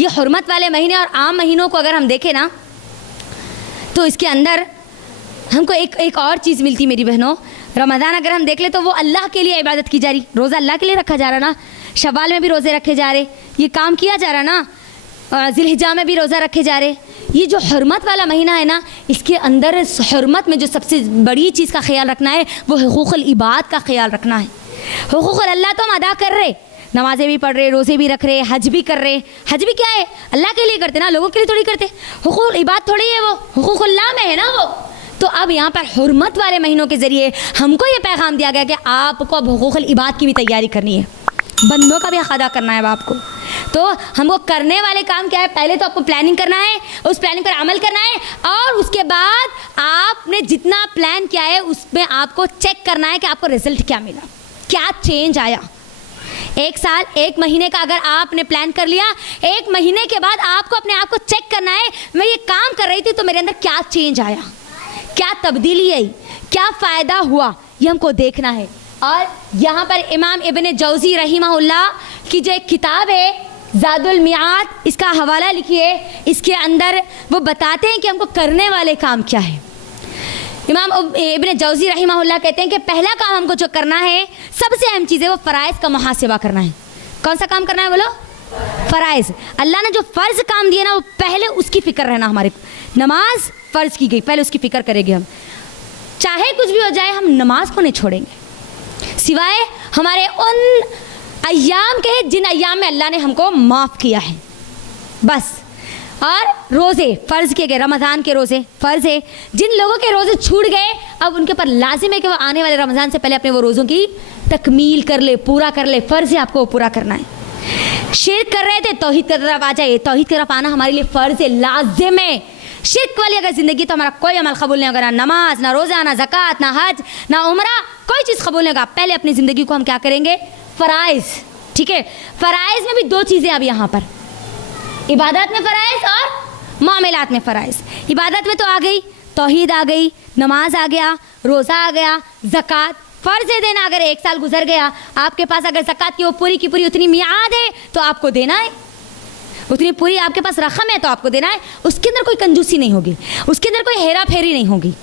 ये हुर्मत वाले महीने और आम महीनों को अगर हम देखें ना, तो इसके अंदर हमको एक और चीज़ मिलती मेरी बहनों। रमज़ान अगर हम देख ले तो वो अल्लाह के लिए इबादत की जा रही, रोज़ा अल्लाह के लिए रखा जा रहा ना, शवाल में भी रोज़े रखे जा रहे, ये काम किया जा रहा ना, ज़िलहिज्जा में भी रोज़ा रखे जा रहे। ये जो हुर्मत वाला महीना है ना, इसके अंदर हुर्मत में जो सबसे बड़ी चीज़ का ख्याल रखना है वो हुकूक़ुल इबाद का ख्याल रखना है। हुकूक़ुल अल्लाह तो हम अदा कर रहे, नमाज़ें भी पढ़ रहे, रोज़े भी रख रहे, हज भी कर रहे। हज भी क्या है, अल्लाह के लिए करते ना, लोगों के लिए थोड़ी करते। हुकूक़ुल इबाद थोड़ी है, वो हुकूक़ुल्लाह में है ना वो। तो अब यहाँ पर हुर्मत वाले महीनों के ज़रिए हमको ये पैगाम दिया गया कि आपको अब हुकूक़ुल इबाद की भी तैयारी करनी है, बंदों का भी हक़ अदा करना है आपको। तो हमको करने वाले काम क्या है, पहले तो आपको प्लानिंग करना है, उस प्लानिंग पर अमल करना है, और उसके बाद आपने जितना प्लान किया है उसमें आपको चेक करना है कि आपको रिजल्ट क्या मिला, क्या चेंज आया। एक साल, एक महीने का अगर आपने प्लान कर लिया, एक महीने के बाद आपको अपने आप को चेक करना है, मैं ये काम कर रही थी तो मेरे अंदर क्या चेंज आया, क्या तब्दीली आई, क्या फ़ायदा हुआ, ये हमको देखना है। और यहाँ पर इमाम इब्न जौज़ी रहिमहुल्लाह की जो एक किताब है ज़ादुल मिआद, इसका हवाला लिखिए, इसके अंदर वो बताते हैं कि हमको करने वाले काम क्या है। इमाम इब्न जौज़ी रहिमहुल्लाह कहते हैं कि पहला काम हमको जो करना है, सबसे अहम चीज़ है वो फ़राइज़ का मुहासिबा करना है। कौन सा काम करना है बोलो? फ़राइज़। अल्लाह ने जो फ़र्ज़ काम दिए ना, वो पहले उसकी फ़िक्र रहना। हमारे नमाज फ़र्ज़ की गई, पहले उसकी फ़िक्र करेंगे हम, चाहे कुछ भी हो जाए हम नमाज को नहीं छोड़ेंगे, सिवाय हमारे उन अय्याम के जिन अय्याम में अल्लाह ने हमको माफ़ किया है, बस। और रोज़े फ़र्ज़ किए गए, रमज़ान के रोज़े फ़र्ज़ है। जिन लोगों के रोज़े छूट गए, अब उनके ऊपर लाजिम है कि वो आने वाले रमज़ान से पहले अपने वो रोज़ों की तकमील कर ले, पूरा कर ले। फ़र्ज़ है आपको वो पूरा करना है। शिर्क कर रहे थे, तौहीद की तरफ आ जाए। तौहीद की तरफ आना हमारे लिए फ़र्ज़ है, लाजिम है। शिर्क वाली अगर ज़िंदगी तो हमारा कोई अमल कबूल नहीं होगा, ना नमाज, ना रोज़ा, ना ज़कात, ना हज, ना उम्रा, कोई चीज़ कबूल नहीं होगा। पहले अपनी ज़िंदगी को हम क्या करेंगे? फ़राइज़। ठीक है, फ़राइज़ में भी दो चीज़ें अब यहाँ पर, इबादत में फ़राइज़ और मामलात में फ़राइज़। इबादत में तो आ गई, तौहीद आ गई, नमाज आ गया, रोज़ा आ गया, ज़कात फ़र्ज़ है देना। अगर एक साल गुजर गया, आपके पास अगर ज़कात की वो पूरी की पूरी उतनी मियाद है तो आपको देना है, उतनी पूरी आपके पास रकम है तो आपको देना है। उसके अंदर कोई कंजूसी नहीं होगी, उसके अंदर कोई हेरा फेरी नहीं होगी।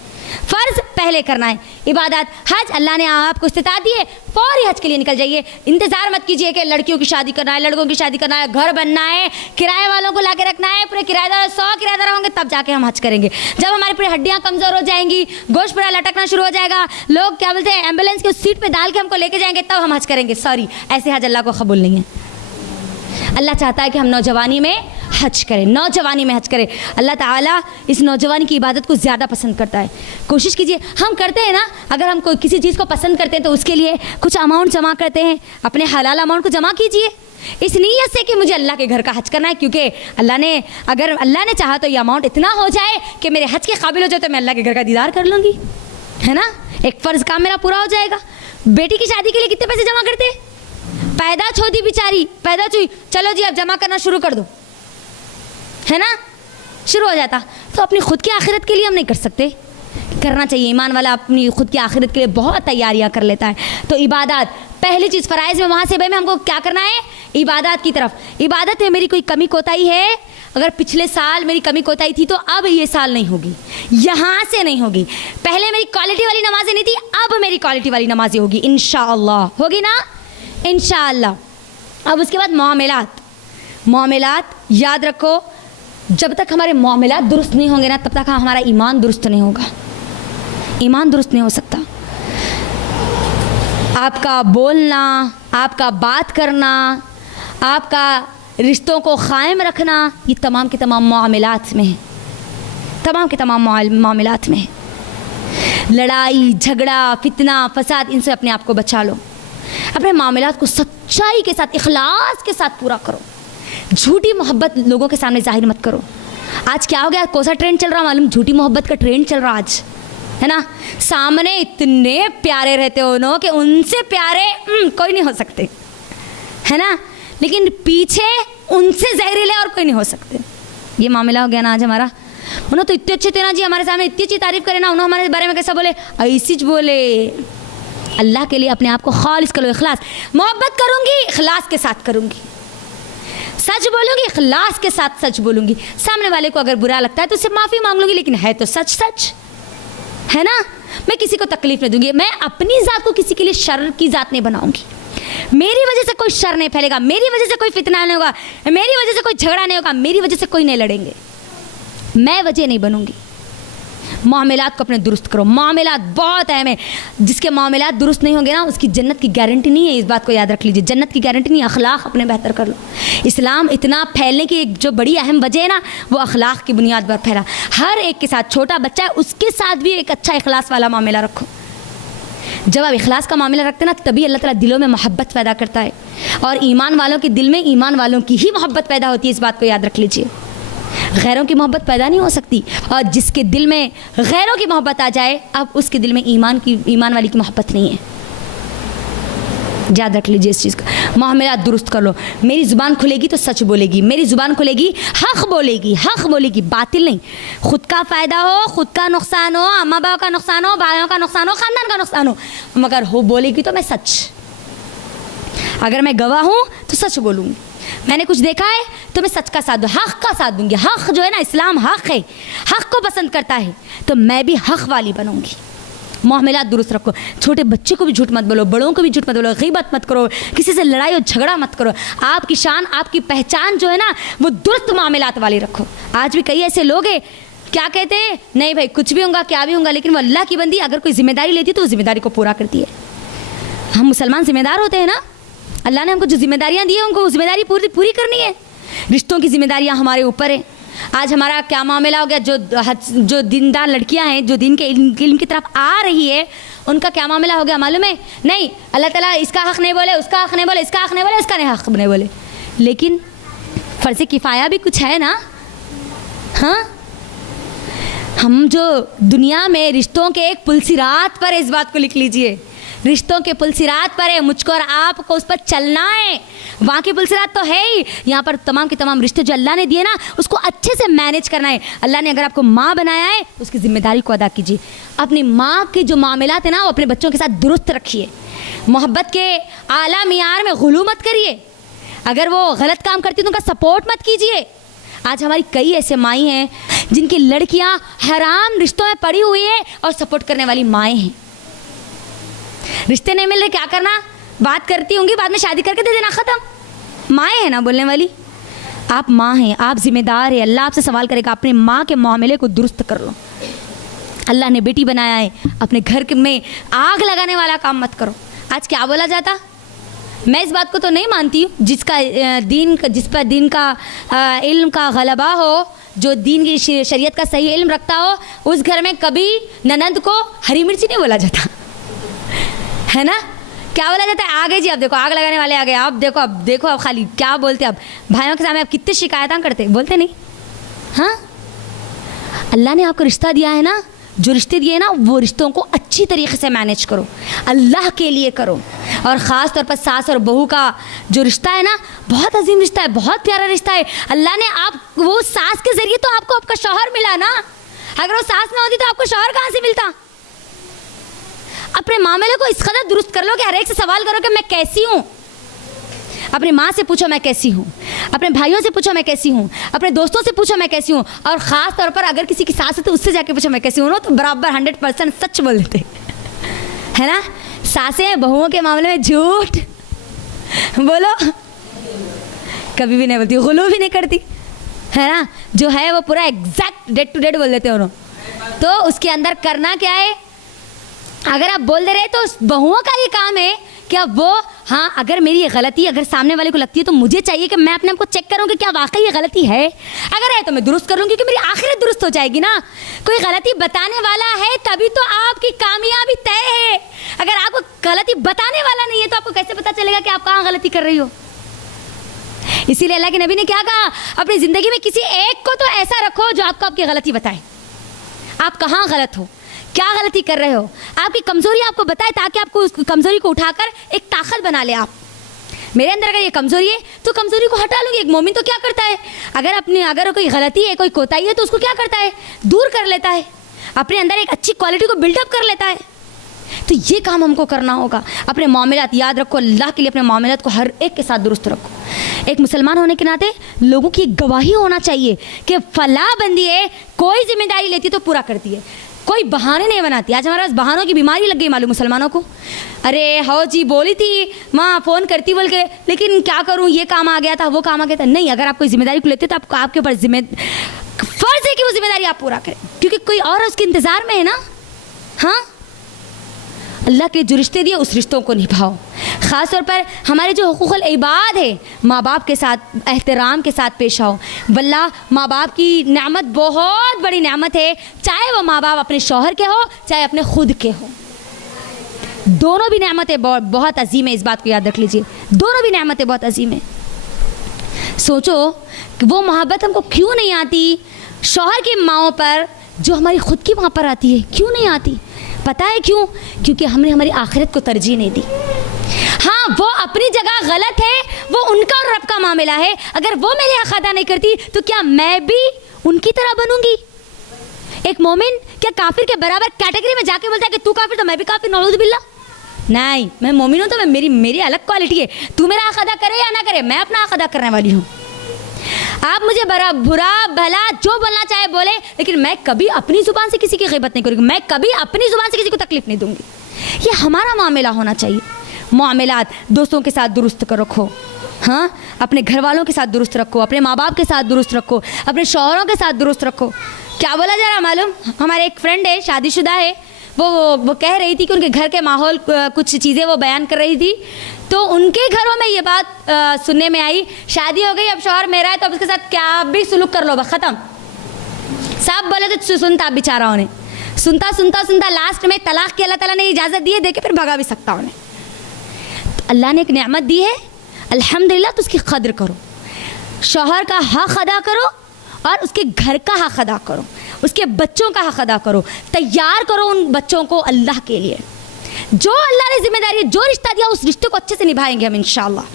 फ़र्ज़ पहले करना है। इबादत, हज, अल्लाह ने आपको इस्तिताअत दी है, फौरी हज के लिए निकल जाइए। इंतज़ार मत कीजिए कि लड़कियों की शादी करना है, लड़कों की शादी करना है, घर बनना है, किराए वालों को ला के रखना है, पूरे किराएदार 100 किराएदार होंगे तब जाके हम हज करेंगे। जब हमारी पूरी हड्डियाँ कमज़ोर हो जाएंगी, गोश्त पूरा लटकना शुरू हो जाएगा, लोग क्या बोलते हैं एम्बुलेंस की उस सीट पर डाल के हमको लेके जाएंगे, तब हम हज करेंगे। सॉरी, ऐसे हज अल्लाह को कबूल नहीं है। अल्लाह चाहता है कि हम नौजवानी में हज करें, नौजवानी में हज करें। अल्लाह ताला इस नौजवानी की इबादत को ज़्यादा पसंद करता है। कोशिश कीजिए, हम करते हैं ना, अगर हम कोई किसी चीज़ को पसंद करते हैं तो उसके लिए कुछ अमाउंट जमा करते हैं, अपने हलाल अमाउंट को जमा कीजिए इस नीयत से कि मुझे अल्लाह के घर का हज करना है, क्योंकि अल्लाह ने, अगर अल्लाह ने चाहा तो ये अमाउंट इतना हो जाए कि मेरे हज के काबिल हो जाए तो मैं अल्लाह के घर का दीदार कर लूँगी, है ना। एक फ़र्ज़ काम मेरा पूरा हो जाएगा। बेटी की शादी के लिए कितने पैसे जमा करते? पैदा छोड़ी बेचारी, पैदा छुई, चलो जी अब जमा करना शुरू कर दो, है ना, शुरू हो जाता। तो अपनी खुद की आखिरत के लिए हम नहीं कर सकते, करना चाहिए। ईमान वाला अपनी खुद की आखिरत के लिए बहुत तैयारियां कर लेता है। तो इबादत पहली चीज़ फ़राइज़ में, वहाँ से भाई में हमको क्या करना है? इबादत की तरफ। इबादत में मेरी कोई कमी कोताही है, अगर पिछले साल मेरी कमी कोताही थी तो अब ये साल नहीं होगी, यहाँ से नहीं होगी। पहले मेरी क्वालिटी वाली नमाज़ें नहीं थी, अब मेरी क्वालिटी वाली नमाज़ें होगी, इंशाअल्लाह होगी ना, इंशाअल्लाह। अब उसके बाद मामलात। मामलात याद रखो, जब तक हमारे मामलात दुरुस्त नहीं होंगे ना, तब तक हमारा ईमान दुरुस्त नहीं होगा। ईमान दुरुस्त नहीं हो सकता। आपका बोलना, आपका बात करना, आपका रिश्तों को क़ायम रखना, ये तमाम के तमाम मामलात में है, तमाम के तमाम मामलात में है। लड़ाई झगड़ा फितना फसाद, इनसे अपने आप को बचा लो। अपने मामलात को सच्चाई के साथ, इखलास के साथ पूरा करो। झूठी मोहब्बत लोगों के सामने जाहिर मत करो। आज क्या हो गया, कौन सा ट्रेंड चल रहा मालूम? झूठी मोहब्बत का ट्रेंड चल रहा आज, है ना। सामने इतने प्यारे रहते हो उन्हों कि उनसे प्यारे कोई नहीं हो सकते, है ना, लेकिन पीछे उनसे जहरीले और कोई नहीं हो सकते। ये मामला हो गया ना आज हमारा। उन्होंने तो इतने अच्छे थे ना जी, हमारे सामने इतनी अच्छी तारीफ़ करे ना, उन्होंने हमारे बारे में कैसा बोले, ऐसी बोले। अल्लाह के लिए अपने आप को खालिस करो, इखलास। मोहब्बत करूँगी, इखलास के साथ करूँगी। सच बोलूँगी, इखलास के साथ सच बोलूँगी। सामने वाले को अगर बुरा लगता है तो उससे माफ़ी मांग लूँगी, लेकिन है तो सच सच है ना। मैं किसी को तकलीफ नहीं दूंगी, मैं अपनी ज़ात को किसी के लिए शर की ज़ात नहीं बनाऊंगी। मेरी वजह से कोई शर नहीं फैलेगा, मेरी वजह से कोई फितना नहीं होगा, मेरी वजह से कोई झगड़ा नहीं होगा, मेरी वजह से कोई नहीं लड़ेंगे। मैं वजह नहीं बनूंगी। मामलात को अपने दुरुस्त करो, मामलात बहुत अहम है। जिसके मामलात दुरुस्त नहीं होंगे ना, उसकी जन्नत की गारंटी नहीं है। इस बात को याद रख लीजिए, जन्नत की गारंटी नहीं है। अखलाक अपने बेहतर कर लो। इस्लाम इतना फैलने की एक जो बड़ी अहम वजह है ना, वो अखलाक की बुनियाद पर फैला। हर एक के साथ, छोटा बच्चा है उसके साथ भी एक अच्छा इखलास वाला मामला रखो। जब आप इखलास का मामला रखते हैं ना, तभी अल्लाह ताला दिलों में मोहब्बत पैदा करता है, और ईमान वालों के दिल में ईमान वालों की ही मोहब्बत पैदा होती है। इस बात को याद रख लीजिए, गैरों की मोहब्बत पैदा नहीं हो सकती। और जिसके दिल में गैरों की मोहब्बत आ जाए, अब उसके दिल में ईमान वाली की मोहब्बत नहीं है। याद रख लीजिए इस चीज़ का। मामलात दुरुस्त कर लो। मेरी ज़ुबान खुलेगी तो सच बोलेगी, मेरी ज़ुबान खुलेगी हक़ बोलेगी, हक़ बोलेगी, बातिल नहीं। खुद का फ़ायदा हो, खुद का नुकसान हो, अम्मा बाबा का नुकसान हो, भाइयों का नुकसान हो, ख़ानदान का नुकसान हो, मगर हो बोलेगी तो मैं सच। अगर मैं गवाह हूँ तो सच बोलूँगी। मैंने कुछ देखा है तो मैं सच का साथ दूँ, हक़ का साथ दूँगी। हक़ जो है ना, इस्लाम हक़ है, हक़ को पसंद करता है, तो मैं भी हक़ वाली बनूँगी। मामलात दुरुस्त रखो। छोटे बच्चे को भी झूठ मत बोलो, बड़ों को भी झूठ मत बोलो, गीबत मत करो, किसी से लड़ाई और झगड़ा मत करो। आपकी शान, आपकी पहचान जो है ना, वो दुरुस्त मामलात वाली रखो। आज भी कई ऐसे लोग हैं, क्या कहते हैं, नहीं भाई कुछ भी होगा, क्या भी होगा, लेकिन वो अल्लाह की बंदी अगर कोई जिम्मेदारी लेती है तो वो जिम्मेदारी को पूरा करती है। हम मुसलमान जिम्मेदार होते हैं ना, अल्लाह ने हमको जो जिम्मेदारियाँ दी है उनको जिम्मेदारी पूरी करनी है। रिश्तों की जिम्मेदारियाँ हमारे ऊपर है। आज हमारा क्या मामला हो गया, जो दीनदार लड़कियां हैं, जो दीन के इल्म की तरफ आ रही है, उनका क्या मामला हो गया मालूम है? नहीं, अल्लाह ताला इसका हक़ नहीं बोले, उसका हक़ नहीं बोले, इसका हक़ नहीं बोले, इसका नहीं हक़ नहीं बोले, लेकिन फ़र्ज़ किफ़ाया भी कुछ है ना। हाँ, हम जो दुनिया में रिश्तों के एक पुलसिरात पर, इस बात को लिख लीजिए, रिश्तों के पुलसिरात पर है, मुझको और आपको उस पर चलना है। वहाँ की पुलसिरात तो है ही, यहाँ पर तमाम के तमाम रिश्ते जो अल्लाह ने दिए ना, उसको अच्छे से मैनेज करना है। अल्लाह ने अगर आपको माँ बनाया है, उसकी जिम्मेदारी को अदा कीजिए। अपनी माँ के जो मामलात है ना, वो अपने बच्चों के साथ दुरुस्त रखिए। मोहब्बत के आला मियार में गुलू मत करिए। अगर वो गलत काम करती है तो उनका सपोर्ट मत कीजिए। आज हमारी कई ऐसे माई हैं जिनकी लड़कियाँ हराम रिश्तों में पड़ी हुई है और सपोर्ट करने वाली माएँ हैं। रिश्ते नहीं मिल रहे, क्या करना, बात करती होंगी, बाद में शादी करके दे देना, ख़त्म। माएँ हैं ना बोलने वाली। आप माँ हैं, आप जिम्मेदार हैं, अल्लाह आपसे सवाल करेगा। अपने माँ के मामले को दुरुस्त कर लो। अल्लाह ने बेटी बनाया है, अपने घर में आग लगाने वाला काम मत करो। आज क्या बोला जाता, मैं इस बात को तो नहीं मानती हूँ, जिस पर दीन का इल्म का गलबा हो, जो दीन की शरीयत का सही इल्म रखता हो, उस घर में कभी ननद को हरी मिर्ची नहीं बोला जाता है ना। क्या बोला जाता है, आ गए जी, अब देखो आग लगाने वाले आ गए, अब देखो अब खाली क्या बोलते, अब भाइयों के सामने आप कितनी शिकायतें करते, बोलते नहीं। हाँ, अल्लाह ने आपको रिश्ता दिया है ना, जो रिश्ते दिए ना, वो रिश्तों को अच्छी तरीके से मैनेज करो, अल्लाह के लिए करो। और ख़ास तौर पर सास और बहू का जो रिश्ता है ना, बहुत अजीम रिश्ता है, बहुत प्यारा रिश्ता है। अल्लाह ने वो सास के ज़रिए तो आपको आपका शौहर मिला ना। अगर वो सास ना होती तो आपको शौहर कहाँ से मिलता। अपने मामले को इस कदर दुरुस्त कर लो कि हर एक से सवाल करो कि मैं कैसी हूँ। अपनी माँ से पूछो मैं कैसी हूँ, अपने भाइयों से पूछो मैं कैसी हूँ, अपने दोस्तों से पूछो मैं कैसी हूँ, और ख़ास तौर पर अगर किसी की सास है तो उससे जाके पूछो मैं कैसी हूँ, तो बराबर 100% सच बोल देते है ना। सासें बहुओं के मामले में झूठ बोलो कभी भी नहीं बोलती, गुलू भी नहीं करती है ना। जो है वो पूरा एग्जैक्ट डेट टू डेट बोल देते हैं उन्होंने। तो उसके अंदर करना क्या है, अगर आप बोल दे रहे तो बहुओं का ये काम है कि अब वो, हाँ अगर मेरी ये गलती अगर सामने वाले को लगती है तो मुझे चाहिए कि मैं अपने आप को चेक करूँ कि क्या वाकई ये गलती है। अगर है तो मैं दुरुस्त कर लूँगी, क्योंकि मेरी आखिरत दुरुस्त हो जाएगी ना। कोई गलती बताने वाला है तभी तो आपकी कामयाबी तय है। अगर आपको गलती बताने वाला नहीं है तो आपको कैसे पता चलेगा कि आप कहाँ गलती कर रही हो। इसीलिए अल्लाह के नबी ने क्या कहा, अपनी ज़िंदगी में किसी एक को तो ऐसा रखो जो आपको आपकी गलती बताए, आप कहाँ गलत हो, क्या गलती कर रहे हो, आपकी कमज़ोरी आपको बताए, ताकि आपको उस कमज़ोरी को उठाकर एक ताकत बना ले। आप मेरे अंदर अगर ये कमज़ोरी है तो कमज़ोरी को हटा लूँगी। एक मोमिन तो क्या करता है, अगर कोई गलती है, कोई कोताही है, तो उसको क्या करता है, दूर कर लेता है, अपने अंदर एक अच्छी क्वालिटी को बिल्डअप कर लेता है। तो ये काम हमको करना होगा। अपने मामलात याद रखो, अल्लाह के लिए अपने मामलात को हर एक के साथ दुरुस्त रखो। एक मुसलमान होने के नाते लोगों की गवाही होना चाहिए कि फला बंदी है, कोई जिम्मेदारी लेती है तो पूरा करती है, कोई बहाने नहीं बनाती। आज हमारे पास बहानों की बीमारी लग गई मालूम मुसलमानों को। अरे हो जी बोली थी माँ फ़ोन करती बोल के, लेकिन क्या करूँ, ये काम आ गया था, वो काम आ गया था। नहीं, अगर आप कोई जिम्मेदारी को लेते तो आपको आपके ऊपर फ़र्ज़ है कि वो जिम्मेदारी आप पूरा करें, क्योंकि कोई और उसके इंतज़ार में है ना। हाँ, अल्लाह के जो रिश्ते दिए उस रिश्तों को निभाओ। ख़ास तौर पर हमारे जो हुकूक़ुल इबाद है, माँ बाप के साथ एहतराम के साथ पेश आओ। वल्लाह माँ बाप की नेमत बहुत बड़ी नेमत है, चाहे वो माँ बाप अपने शौहर के हो चाहे अपने खुद के हो। दोनों भी नेमतें बहुत अजीम है, इस बात को याद रख लीजिए। दोनों भी नेमतें बहुत अजीम है। सोचो कि वो मोहब्बत हमको क्यों नहीं आती शौहर की माँओं पर जो हमारी खुद की माँ पर आती है, क्यों नहीं आती? पता है क्यों? क्योंकि हमने हमारी आखिरत को तरजीह नहीं दी। हाँ, वो अपनी जगह गलत है, वो उनका और रब का मामला है। अगर वो मेरे हक़ अदा नहीं करती तो क्या मैं भी उनकी तरह बनूंगी? एक मोमिन क्या काफिर के बराबर कैटेगरी में जाके बोलता है कि तू काफिर तो मैं भी काफिर, नऊज़ बिल्लाह? नहीं, मैं मोमिन हूँ तो मैं मेरी अलग क्वालिटी है। तू मेरा हक़ अदा करे या ना करे, मैं अपना हक़ अदा करने वाली हूँ। आप मुझे बुरा भला जो बोलना चाहे बोले, लेकिन मैं कभी अपनी ज़ुबान से किसी की ग़ीबत नहीं करूँगी, मैं कभी अपनी ज़ुबान से किसी को तकलीफ़ नहीं दूँगी। ये हमारा मामला होना चाहिए। मामलात दोस्तों के साथ दुरुस्त रखो, हाँ, अपने घर वालों के साथ दुरुस्त रखो, अपने माँ बाप के साथ दुरुस्त रखो, अपने शौहरों के साथ दुरुस्त रखो। क्या बोला जा रहा मालूम? हमारे एक फ्रेंड है, शादीशुदा है, वो कह रही थी कि उनके घर के माहौल कुछ चीज़ें वो बयान कर रही थी, तो उनके घरों में ये बात सुनने में आई, शादी हो गई, अब शौहर मेरा है तो अब उसके साथ क्या भी सुलूक कर लो, बस ख़त्म। साहब बोले तो सुनता बेचाराओं ने, सुनता सुनता सुनता लास्ट में तलाक की अल्लाह ताला ने इजाज़त दी है, देखे फिर भगा भी सकता उन्हें। तो अल्लाह ने एक नेमत दी है, अल्हम्दुलिल्लाह, तो उसकी कद्र करो, शौहर का हक़ अदा करो और उसके घर का हक़ अदा करो, उसके बच्चों का हक़ अदा करो, तैयार करो उन बच्चों को अल्लाह के लिए। जो अल्लाह ने जिम्मेदारी, जो रिश्ता दिया उस रिश्ते को अच्छे से निभाएंगे हम इंशाअल्लाह,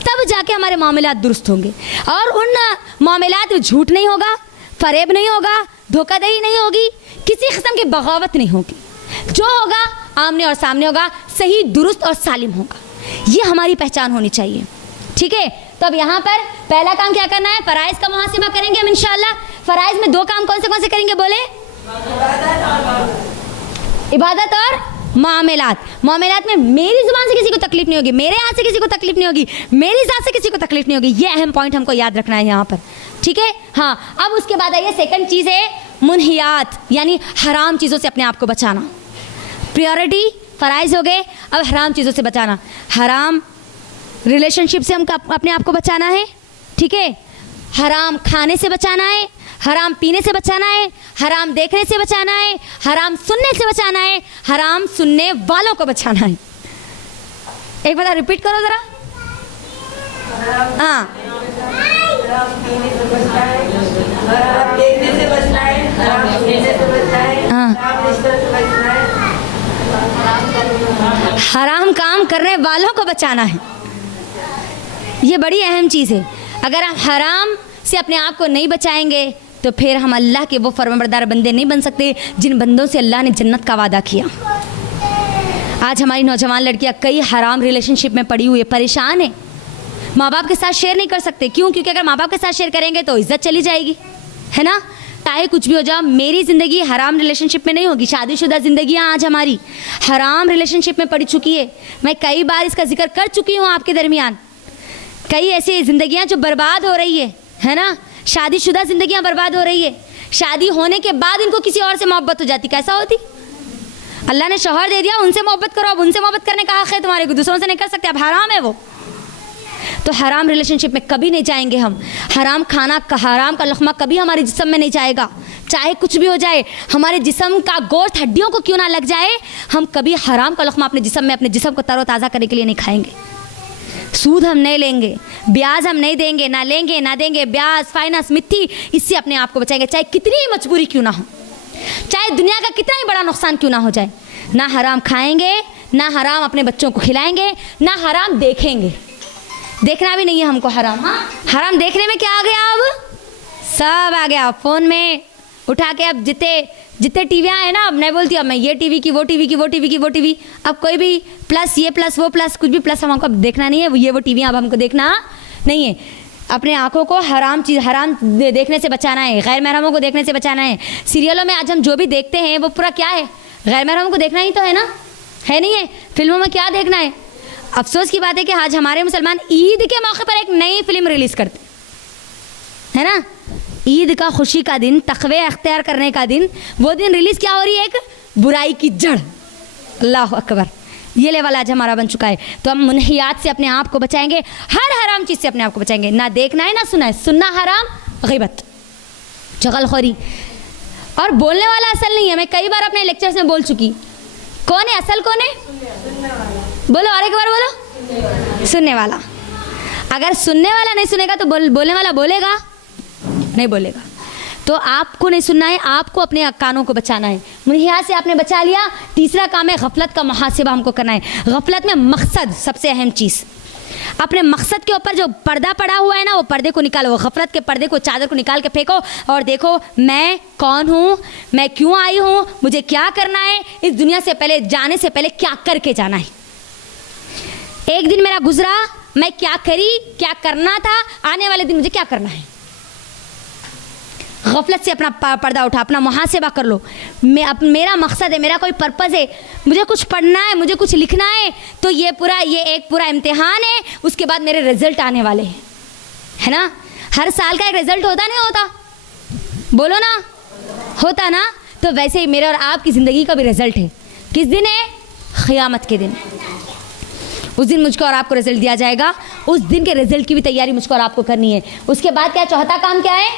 तब जाके हमारे मामलात दुरुस्त होंगे। और उन मामलात में झूठ नहीं होगा, फरेब नहीं होगा, धोखाधड़ी नहीं होगी, किसी किस्म की बगावत नहीं होगी। जो होगा आमने और सामने होगा, सही दुरुस्त और सालिम होगा। ये हमारी पहचान होनी चाहिए, ठीक है। तो अब यहाँ पर पहला काम क्या करना है? फ़राइज़ का मुहासिबा करेंगे हम इंशाअल्लाह। फ़राइज़ में दो काम कौन से करेंगे बोले? इबादत और मामलात। मामलात में मेरी ज़ुबान से किसी को तकलीफ़ नहीं होगी, मेरे हाथ से किसी को तकलीफ़ नहीं होगी, मेरी ज़ात से किसी को तकलीफ़ नहीं होगी। ये अहम पॉइंट हमको याद रखना है यहाँ पर, ठीक है। हाँ, अब उसके बाद आइए सेकंड चीज़ है मुनहियात, यानी हराम चीज़ों से अपने आप को बचाना। प्रायोरिटी फ़राइज़ हो गए, अब हराम चीज़ों से बचाना। हराम रिलेशनशिप से हमको अपने आप को बचाना है, ठीक है। हराम खाने से बचाना है, हराम पीने से बचाना है, हराम देखने से बचाना है, हराम सुनने से बचाना है, हराम सुनने वालों को बचाना है। एक बार रिपीट करो ज़रा। हाँ, हराम काम करने वालों को बचाना है। ये बड़ी अहम चीज़ है। अगर हम हराम से अपने आप को नहीं बचाएंगे तो फिर हम अल्लाह के वो फरमाबरदार बंदे नहीं बन सकते जिन बंदों से अल्लाह ने जन्नत का वादा किया। आज हमारी नौजवान लड़कियां कई हराम रिलेशनशिप में पड़ी हुई है, परेशान है, माँ बाप के साथ शेयर नहीं कर सकते। क्यों? क्योंकि अगर माँ बाप के साथ शेयर करेंगे तो इज्जत चली जाएगी, है ना। चाहे कुछ भी हो जाए, मेरी ज़िंदगी हराम रिलेशनशिप में नहीं होगी। शादीशुदा ज़िंदगियाँ आज हमारी हराम रिलेशनशिप में पड़ चुकी है। मैं कई बार इसका जिक्र कर चुकी हूँ आपके दरमियान। कई ऐसी ज़िंदगियाँ जो बर्बाद हो रही है ना। शादीशुदा ज़िंदगियाँ बर्बाद हो रही है। शादी होने के बाद इनको किसी और से मोहब्बत हो जाती, कैसा होती? अल्लाह ने शौहर दे दिया, उनसे मोहब्बत करो, अब उनसे मोहब्बत करने का हक़ है तुम्हारे को, दूसरों से नहीं कर सकते, अब हराम है वो। तो हराम रिलेशनशिप में कभी नहीं जाएंगे हम। हराम खाना, हराम का लक़मा कभी हमारे जिस्म में नहीं जाएगा। चाहे कुछ भी हो जाए, हमारे जिस्म का गोश्त हड्डियों को क्यों ना लग जाए, हम कभी हराम का लक़मा अपने जिस्म में, अपने जिस्म को तरोताज़ा करने के लिए नहीं खाएंगे। सूद हम नहीं लेंगे, ब्याज हम नहीं देंगे, ना लेंगे ना देंगे, ब्याज, फाइनेंस, मिथ्ती, इससे अपने आप को बचाएंगे। चाहे कितनी ही मजबूरी क्यों ना हो, चाहे दुनिया का कितना ही बड़ा नुकसान क्यों ना हो जाए, ना हराम खाएंगे, ना हराम अपने बच्चों को खिलाएंगे, ना हराम देखेंगे। देखना भी नहीं है हमको हराम। हाँ, हराम देखने में क्या आ गया? अब सब आ गया फ़ोन में उठा के। अब जितने जितने टीवियाँ हैं ना, अब मैं बोलती हूँ अब मैं ये टीवी की, वो टीवी की, वो टीवी की, वो टीवी, अब कोई भी प्लस, ये प्लस, वो प्लस, कुछ भी प्लस हमको अब देखना नहीं है, ये वो टीवियाँ अब हमको देखना नहीं है। अपने आँखों को हराम चीज़, हराम देखने से बचाना है, गैर महरमों को देखने से बचाना है। सीरियलों में आज हम जो भी देखते हैं वो पूरा क्या है, गैर महरमों को देखना ही तो है ना, है नहीं है? फिल्मों में क्या देखना है? अफसोस की बात है कि आज हमारे मुसलमान ईद के मौके पर एक नई फिल्म रिलीज़ करते है ना। ईद का खुशी का दिन, तक़वे अख्तियार करने का दिन, वो दिन रिलीज़ क्या हो रही है, एक बुराई की जड़। अल्लाह अकबर, ये लेवल आज हमारा बन चुका है। तो हम मुनहियात से अपने आप को बचाएंगे, हर हराम चीज़ से अपने आप को बचाएंगे। ना देखना है ना सुना है, सुनना हराम, ग़ीबत, चगलखोरी। और बोलने वाला असल नहीं है, मैं कई बार अपने लेक्चर्स में बोल चुकी। कौन है असल, कौन है? बोलो, और एक बार बोलो, सुनने वाला। अगर सुनने वाला नहीं सुनेगा तो बोलने वाला बोलेगा नहीं बोलेगा। तो आपको नहीं सुनना है, आपको अपने कानों को बचाना है। मुनहियात से आपने बचा लिया। तीसरा काम है गफलत का मुहासिबा हमको करना है। गफलत में मकसद सबसे अहम चीज़, अपने मकसद के ऊपर जो पर्दा पड़ा हुआ है ना, वो पर्दे को निकालो, गफलत के पर्दे को, चादर को निकाल के फेंको और देखो मैं कौन हूँ, मैं क्यों आई हूँ, मुझे क्या करना है, इस दुनिया से पहले, जाने से पहले क्या करके जाना है। एक दिन मेरा गुजरा, मैं क्या करी, क्या करना था, आने वाले दिन मुझे क्या करना है। गफलत से अपना पर्दा उठा, अपना मुहासिबा कर लो। मेरा मकसद है, मेरा कोई पर्पज़ है, मुझे कुछ पढ़ना है, मुझे कुछ लिखना है, तो ये एक पूरा इम्तिहान है, उसके बाद मेरे रिजल्ट आने वाले हैं, है ना। हर साल का एक रिजल्ट होता नहीं होता, बोलो ना, होता ना। तो वैसे ही मेरे और आपकी ज़िंदगी का भी रिजल्ट है। किस दिन है? क़यामत के दिन। उस दिन मुझको और आपको रिजल्ट दिया जाएगा। उस दिन के रिजल्ट की भी तैयारी मुझको और आपको करनी है। उसके बाद क्या, चौथा काम क्या है?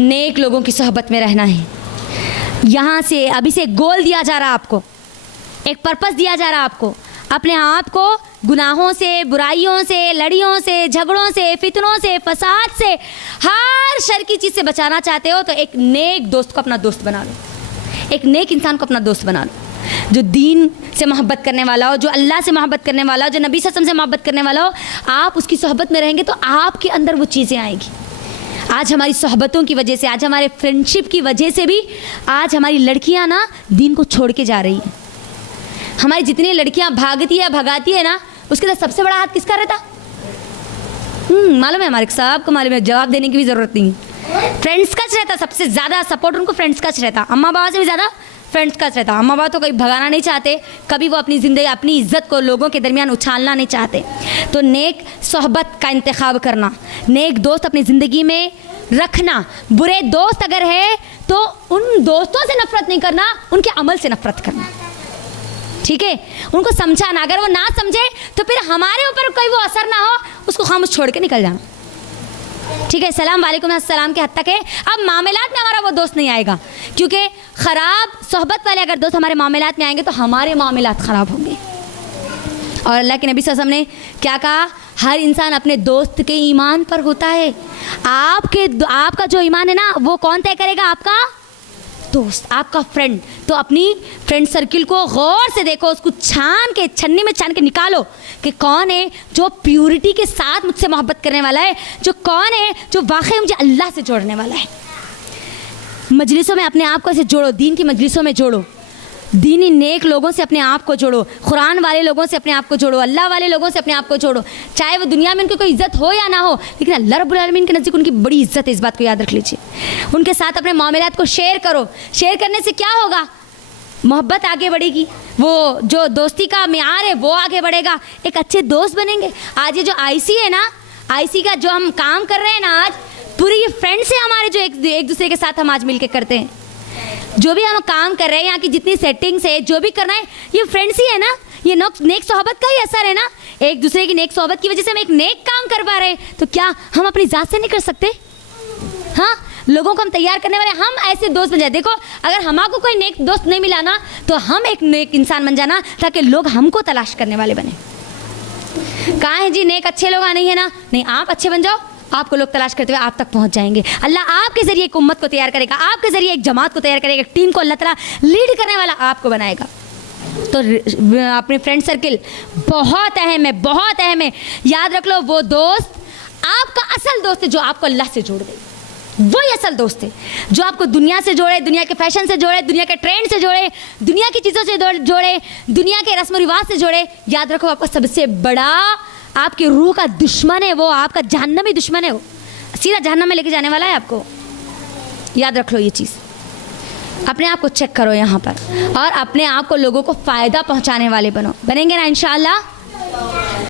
नेक लोगों की सोहबत में रहना है। यहाँ से अभी से गोल दिया जा रहा है आपको, एक पर्पस दिया जा रहा है आपको। अपने आप को गुनाहों से, बुराइयों से, लड़ियों से, झगड़ों से, फितनों से, फसाद से, हर शर की चीज़ से बचाना चाहते हो तो एक नेक दोस्त को अपना दोस्त बना लो। एक नेक इंसान को अपना दोस्त बना लो, जो दीन से मोहब्बत करने वाला हो, जो अल्लाह से मोहब्बत करने वाला हो, जो नबी सल्लल्लाहु अलैहि वसल्लम से मोहब्बत करने वाला हो। आप उसकी सोहबत में रहेंगे तो आपके अंदर वो चीज़ें आएंगी। आज हमारी सोहबतों की वजह से, आज हमारे फ्रेंडशिप की वजह से भी आज हमारी लड़कियां ना दीन को छोड़ के जा रही हैं। हमारी जितनी लड़कियां भागती है, भगाती है ना, उसके साथ सबसे बड़ा हाथ किसका रहता? मालूम है, हमारे साहब को मालूम है, जवाब देने की भी ज़रूरत नहीं। फ्रेंड्स का रहता, सबसे ज़्यादा सपोर्ट उनको फ्रेंड्स का रहता। अम्मा बाबा से भी ज़्यादा फ्रेंड्स का रहता। अम्मा बाबा तो कभी भगाना नहीं चाहते, कभी वो अपनी ज़िंदगी, अपनी इज़्ज़त को लोगों के दरमियान उछालना नहीं चाहते। तो नेक सोहबत का इंतखाब करना, नेक दोस्त अपनी ज़िंदगी में रखना। बुरे दोस्त अगर है तो उन दोस्तों से नफ़रत नहीं करना, उनके अमल से नफ़रत करना, ठीक है। उनको समझाना, अगर वो ना समझे तो फिर हमारे ऊपर कोई वो असर ना हो, उसको खामोश छोड़ के निकल जाना, ठीक है। सलाम वालेकुम अस्सलाम के हद तक है। अब मामलात में हमारा वो दोस्त नहीं आएगा, क्योंकि ख़राब सोहबत वाले अगर दोस्त हमारे मामलात में आएंगे तो हमारे मामलात ख़राब होंगे। और अल्लाह के नबी सल्लल्लाहु अलैहि वसल्लम ने क्या कहा? हर इंसान अपने दोस्त के ईमान पर होता है। आपका जो ईमान है ना, वो कौन तय करेगा? आपका दोस्त, आपका फ्रेंड। तो अपनी फ्रेंड सर्किल को गौर से देखो, उसको छान के, छन्नी में छान के निकालो कि कौन है जो प्यूरिटी के साथ मुझसे मोहब्बत करने वाला है, जो कौन है जो वाकई मुझे अल्लाह से जोड़ने वाला है। मजलिसों में अपने आप को ऐसे जोड़ो, दीन की मजलिसों में जोड़ो, दीनी नेक लोगों से अपने आप को जोड़ो, कुरान वाले लोगों से अपने आप को जोड़ो, अल्लाह वाले लोगों से अपने आप को जोड़ो। चाहे वो दुनिया में उनकी कोई इज़्ज़त हो या ना हो, लेकिन अल्लाह रब्बुल आलमीन के नज़दीक उनकी बड़ी इज़्ज़त है, इस बात को याद रख लीजिए। उनके साथ अपने मामलात को शेयर करो। शेयर करने से क्या होगा? मोहब्बत आगे बढ़ेगी, वो जो दोस्ती का मियार है वो आगे बढ़ेगा, एक अच्छे दोस्त बनेंगे। आज ये जो आईसी है ना, आईसी का जो हम काम कर रहे हैं ना, आज पूरे ये फ्रेंड्स हैं हमारे, जो एक दूसरे के साथ हम आज मिल के करते हैं। जो भी हम काम कर रहे हैं, यहाँ की जितनी सेटिंग्स है, जो भी करना है, ये फ्रेंड्स ही है ना, ये नेक सोहबत का ही असर है ना। एक दूसरे की नेक सोहबत की वजह से हम एक नेक काम कर पा रहे हैं, तो क्या हम अपनी ज़ात से नहीं कर सकते? हाँ, लोगों को हम तैयार करने वाले, हम ऐसे दोस्त बन जाए। देखो, अगर हमको कोई नेक दोस्त नहीं मिला ना, तो हम एक नेक इंसान बन जाना, ताकि लोग हमको तलाश करने वाले बने। कहाँ है जी नेक अच्छे लोग? नहीं है ना, नहीं, आप अच्छे बन जाओ, आपको लोग तलाश करते हुए आप तक पहुंच जाएंगे। अल्लाह आपके ज़रिए एक उम्मत को तैयार करेगा, आपके ज़रिए एक जमात को तैयार करेगा, एक टीम को अल्लाह ताला लीड करने वाला आपको बनाएगा। तो अपने फ्रेंड सर्किल बहुत अहम है, बहुत अहम है। याद रख लो, वो दोस्त आपका असल दोस्त है जो आपको अल्लाह से जोड़ दे। वही असल दोस्त है जो आपको दुनिया से जोड़े, दुनिया के फैशन से जोड़े, दुनिया के ट्रेंड से जोड़े, दुनिया की चीज़ों से जोड़े, दुनिया के रस्म रिवाज से जोड़े। याद रखो, आपका सबसे बड़ा आपकी रूह का दुश्मन है वो, आपका जहन्नमी दुश्मन है वो, सीधा जहन्नम में लेके जाने वाला है आपको। याद रख लो ये चीज़, अपने आप को चेक करो यहाँ पर और अपने आप को लोगों को फ़ायदा पहुँचाने वाले बनेंगे ना इंशाअल्लाह।